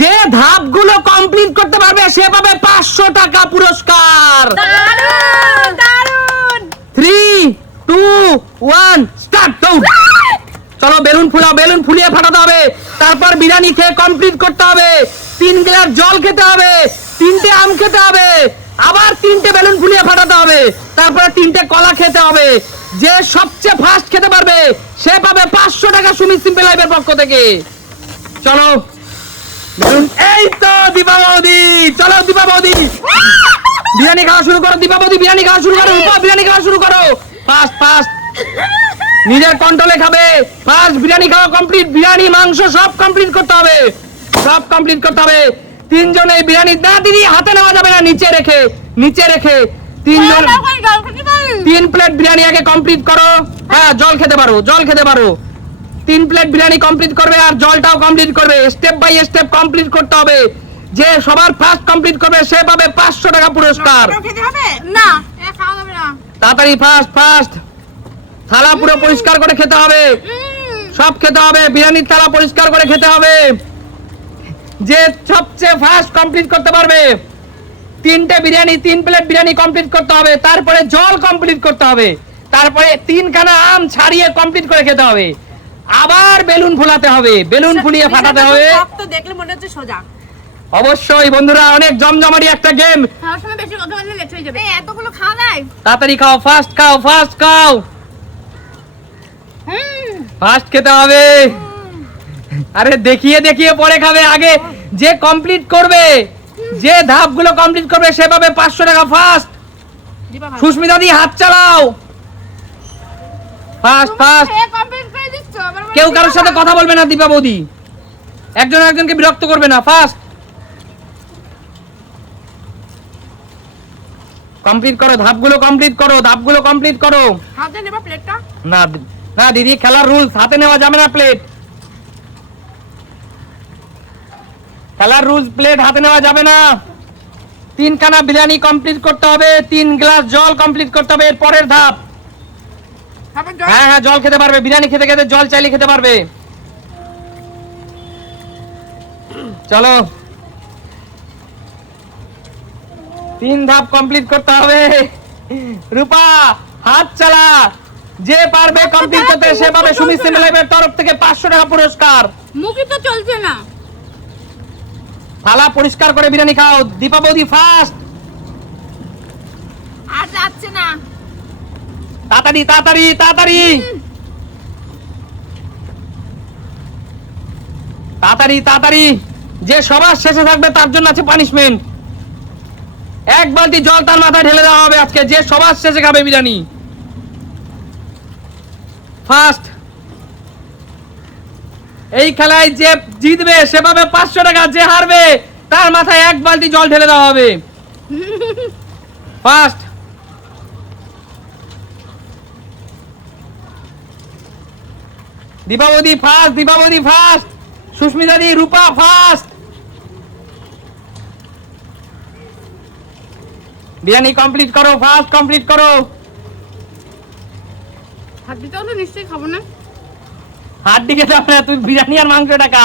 যে ধাপগুলো কমপ্লিট করতে পারবে সে পাবে 500 টাকা পুরস্কার। দারুণ দারুণ। 3 2 1 স্টার্ট। চলো বেলুন ফুলাও, বেলুন ফুলিয়ে ফাটাতে হবে। তারপর বিরিয়ানি খেয়ে কমপ্লিট করতে হবে। 3 গ্লাস জল খেতে হবে, 3টে আম খেতে হবে, আবার 3টে বেলুন ফুলিয়ে ফাটাতে হবে, তারপরে 3টে কলা খেতে হবে। যে সবচেয়ে ফাস্ট খেতে পারবে সে পাবে 500 টাকা সুমিত সিম্পল লাইফের পক্ষ থেকে। চলো বেলুন, এই তো দীপা বৌদি, চলো দীপা বৌদি বিরিয়ানি খাওয়া শুরু করো। দীপা বৌদি বিরিয়ানি খাওয়া শুরু করো, রূপা বিরিয়ানি খাওয়া শুরু করো। ফাস্ট ফাস্ট, নিজের কন্ট্রোলে খাবে। ফার্স্ট বিরিয়ানি খাওয়া কমপ্লিট, বিরিয়ানি মাংস সব কমপ্লিট করতে হবে, সব কমপ্লিট করতে হবে। তিনজন এই বিরিয়ানি না দিদি হাতে নেওয়া যাবে না, নিচে রেখে, নিচে রেখে। তিনজন 3 প্লেট বিরিয়ানি আগে কমপ্লিট করো। হ্যাঁ জল খেতে পারো, জল খেতে পারো। 3 প্লেট বিরিয়ানি কমপ্লিট করবে আর জলটাও কমপ্লিট করবে। স্টেপ বাই স্টেপ কমপ্লিট করতে হবে। যে সবার ফার্স্ট কমপ্লিট করবে সে পাবে 500 টাকা পুরস্কার। না খাওয়া যাবে না। তাড়াতাড়ি ফাস্ট ফাস্ট, থালা পুরো পরিষ্কার করে খেতে হবে, সব খেতে হবে। বিরিয়ানির থালা পরিষ্কার করে খেতে হবে। যে সবচেয়ে ফাস্ট কমপ্লিট করতে পারবে 3টে বিরিয়ানি, 3 প্লেট বিরিয়ানি কমপ্লিট করতে হবে। তারপরে জল কমপ্লিট করতে হবে। তারপরে 3খানা আম ছাড়িয়ে কমপ্লিট করে খেতে হবে। আবার বেলুন ফুলাতে হবে, বেলুন ফুলিয়ে ফাটাতে হবে। তো দেখলে মনে হচ্ছে সোজা। অবশ্যই বন্ধুরা, অনেক জমজমাটি একটা গেম। খাওয়ার সময় বেশি কথা বললে লেট হয়ে যাবে। এতগুলো খাওয়া যায়? তাড়াতাড়ি খাও, ফাস্ট খাও, ফাস্ট খাও, ফাস্ট খেতে হবে। আরে দেখিয়ে দেখিয়ে পরে খাবে। আগে যে কমপ্লিট করবে, যে ধাপগুলো কমপ্লিট করবে সে পাবে 500 টাকা ফাস্ট। সুস্মিতা দি হাত চালাও, ফাস্ট ফাস্ট। কেউ কারোর সাথে কথা বলবে না দীপা বৌদি, একজন একজনকে বিরক্ত করবে না। ফাস্ট কমপ্লিট করো, ধাপগুলো কমপ্লিট করো, ধাপগুলো কমপ্লিট করো। হাতে নেবা প্লেটটা? না না দিদি, খেলার রুলস, হাতে নেওয়া যাবে না প্লেট। খেলার রুলস, প্লেট হাতে নেওয়া যাবে না। 3খানা বিরিয়ানি কমপ্লিট করতে হবে, 3 গ্লাস জল কমপ্লিট করতে হবে। এর পরের ধাপ। হ্যাঁ হ্যাঁ জল খেতে পারবে, বিরিয়ানি খেতে খেতে জল চাইলে খেতে পারবে। চলো 3 ধাপ কমপ্লিট করতে হবে। রূপা হাত চালা, যে পারবে কমপ্লিট করতে সে পাবে সুমিত সিম্পল লাইফের তরফ থেকে 500 টাকা পুরস্কার। মুখই তো চলছে না। থালা পরিষ্কার করে বিরিয়ানি খাও। দীপা বৌদি ফাস্ট, আর যাচ্ছে না। তাড়াতাড়ি তাড়াতাড়ি তাড়াতাড়ি তাড়াতাড়ি তাড়াতাড়ি। যে সবার শেষে থাকবে তার জন্য আছে পানিশমেন্ট। 1 বালতি জল তার মাথায় ঢেলে দেওয়া হবে আজকে, যে সবার শেষে খাবে বিরিয়ানি। ফাস্ট। এই খেলায় যে জিতবে সে পাবে 500 টাকা, যে হারবে তার মাথায় 1 বালতি জল ঢেলে দেওয়া হবে। First. Dipabali first, Dipabali first, Susmita দি, রূপা ফাস্ট। বিরিয়ানি কমপ্লিট করো, ফাস্ট কমপ্লিট করো। হাড্ডিটাও তো নিশ্চয়ই খাবো না। হাড্ডি খেতে হবে না, তুই বিরিয়ানি আর মাংস টাকা।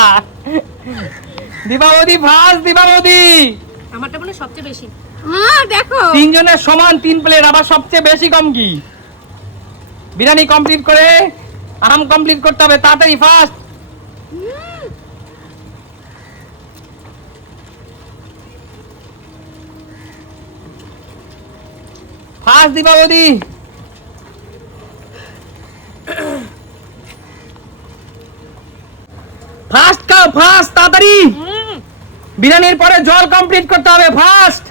দীপাবলি ফাস্ট, দীপাবলি। আমারটা মনে সবচেয়ে বেশি। হ্যাঁ দেখো, 3 জনের সমান 3 প্লেট, আবার সবচেয়ে বেশি কম কি? বিরিয়ানি কমপ্লিট করে আম কমপ্লিট করতে হবে, তাড়াতাড়ি ফাস্ট। ফাস্ট দীপাবলি। ফাস্ট খাও, ফাস্ট তাড়াতাড়ি। বিরিয়ানির পরে জল কমপ্লিট করতে হবে, ফাস্ট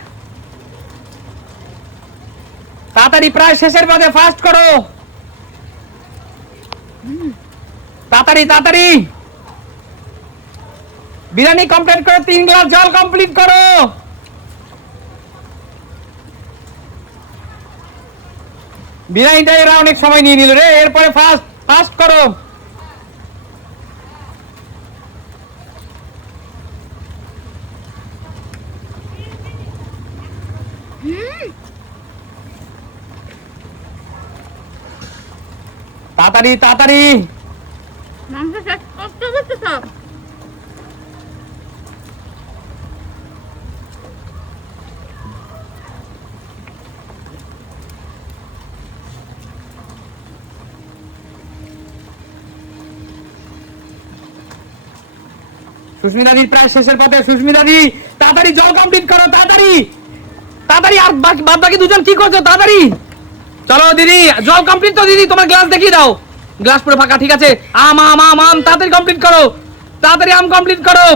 তাড়াতাড়ি। প্রায় শেষের পথে, ফাস্ট করো, তাড়াতাড়ি তাড়াতাড়ি। বিরিয়ানি কমপ্লিট করে 3 গ্লাস জল কমপ্লিট করো। বিরিয়ানিটা এরা অনেক সময় নিয়ে নিল রে। এরপরে ফাস্ট ফাস্ট করো। তাড়াতাড়ি তাড়াতাড়ি। মাংস শেষ করতে করতে সব সুস্মিতাদি প্রায় শেষের পথে। সুস্মিতাদি তাড়াতাড়ি জল কমপ্লিট করো, তাড়াতাড়ি তাড়াতাড়ি। আর বাদ বাকি দুজন কি করছো? তাড়াতাড়ি চলো দিদি, জল কমপ্লিট তো দিদি, তোমার গ্লাস দেখিয়ে দাও। গ্লাস পুরো ফাঁকা, ঠিক আছে। আম আম আম আম, তাড়াতাড়ি কমপ্লিট করো, তাড়াতাড়ি আম কমপ্লিট করো,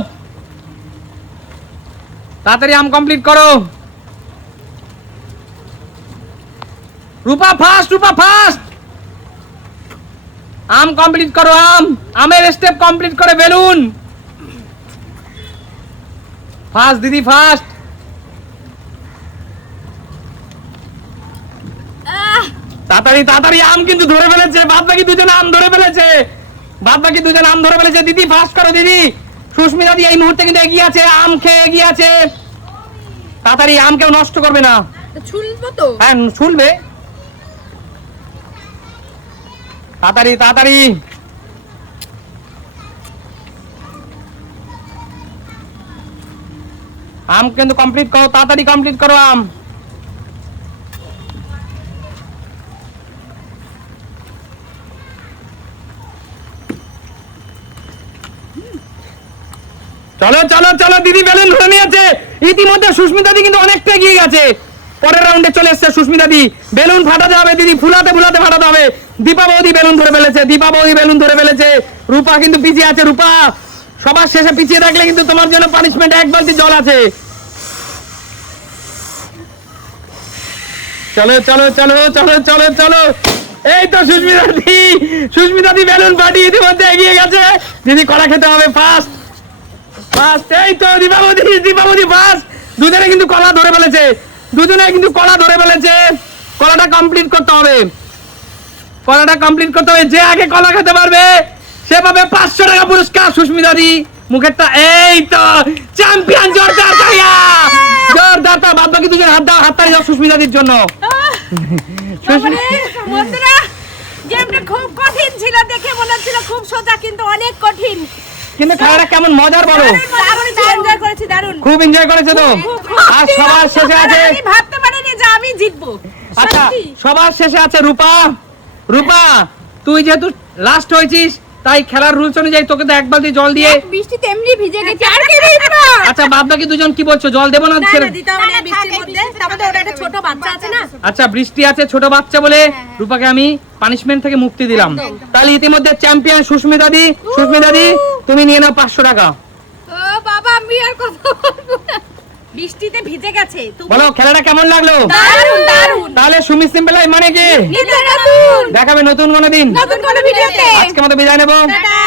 তাড়াতাড়ি আম কমপ্লিট করো। রূপা ফাস্ট, রূপা ফাস্ট, আম কমপ্লিট করো। আমের স্টেপ কমপ্লিট করে বেলুন। ফাস্ট দিদি, ফাস্ট। তাড়াতাড়ি তাড়াতাড়ি, আম কিন্তু ধরে ফেলেছে। বাদ বাকি দুজন আম ধরে ফেলেছে, বাদ বাকি দুজন আম ধরে ফেলেছে। দিদি ফাস্ট করো দিদি। সুস্মিতা দি এই মুহূর্তে কিন্তু এগিয়ে আছে, আম খেয়ে এগিয়ে আছে। তাড়াতাড়ি, আম কেউ নষ্ট করবে না। ছুলবো তো? হ্যাঁ শুনবে, তাড়াতাড়ি তাড়াতাড়ি। আম কিন্তু কমপ্লিট করো, তাড়াতাড়ি কমপ্লিট করো আম। চলো চলো চলো, দিদি বেলুন ধরে নিয়েছে। ইতিমধ্যে সুস্মিতা দি কিন্তু অনেকটা এগিয়ে গেছে। পরের রাউন্ডে চলে এসেছে সুস্মিতা দি। বেলুন ফাটাতে হবে দিদি, ফুলাতে ফুলাতে ফাটাতে হবে। দীপা বৌদি বেলুন ধরে ফেলেছে, দীপা বৌদি বেলুন ধরে ফেলেছে। রূপা কিন্তু পিছিয়ে আছে। রূপা, সবার শেষে পিছিয়ে থাকলে কিন্তু তোমার জন্য পানিশমেন্ট, এক বালতি জল আছে। চলো চলো চলো চলো চলো চলো। এই তো সুস্মিতা দি, সুস্মিতা দি বেলুন ফাটিয়ে ইতিমধ্যে এগিয়ে গেছে। দিদি কলা খেতে হবে ফার্স্ট, ফার্স্ট। এই তো দীপাবতী, দীপাবতী ফার্স্ট। দুজনে কিন্তু কলা ধরে ফেলেছে, দুজনে কিন্তু কলা ধরে ফেলেছে। কলাটা কমপ্লিট করতে হবে, কলাটা কমপ্লিট করতে হবে। যে আগে কলা খেতে পারবে সে পাবে 500 টাকা পুরস্কার। সুস্মিতা দি মুখেরটা, এই তো চ্যাম্পিয়ন। জোরদার তালিয়া, জোরদার তালিয়া। বাদ বাকি দুজন হাত দাও, হাততালি দাও সুস্মিতা দির জন্য। বন্ধুরা, গেমটা খুব কঠিন ছিল, দেখে মনে হচ্ছিল খুব সোজা, কিন্তু অনেক কঠিন। কিন্তু খেলাটা কেমন মজার বলো? এনজয় করেছি, দারুণ। খুব এনজয় করেছে তো। আর সবার শেষে আছে, আমি ভাবতে পারিনি যে আমি জিতবো। আচ্ছা সত্যি। সবার শেষে আছে রূপা। রূপা, তুই যেহেতু লাস্ট হয়েছিস তাই খেলার রুলস অনুযায়ী তোকে তো এক বালতি জল দিয়ে। বৃষ্টিতে এমনি ভিজে গেছে, আর কি ভিজবো? আচ্ছা বাদ বাকি দুজন কি বলছো, জল দেবো না? না না, দিতে হবে না বৃষ্টির মধ্যে। তারপরে ওটা একটা ছোট বাচ্চা আছে না। আচ্ছা বৃষ্টি আছে, ছোট বাচ্চা বলে রূপাকে আমি পানিশমেন্ট থেকে মুক্তি দিলাম। তাহলে ইতিমধ্যে চ্যাম্পিয়ন সুস্মিতা দি। সুস্মিতা দি তুমি নিয়ে নাও 500 টাকা। ও বাবা, আমি আর কথা বলবো না। বৃষ্টিতে ভিজে গেছে। বলো খেলাটা কেমন লাগলো? দারুণ দারুণ। তাহলে সুমি সিম্পলাই মানে কি নতুন দেখাবে নতুন কোনো দিন। নতুন কোনো ভিডিওতে। আজকে মতো বিদায় নেবো। টাটা।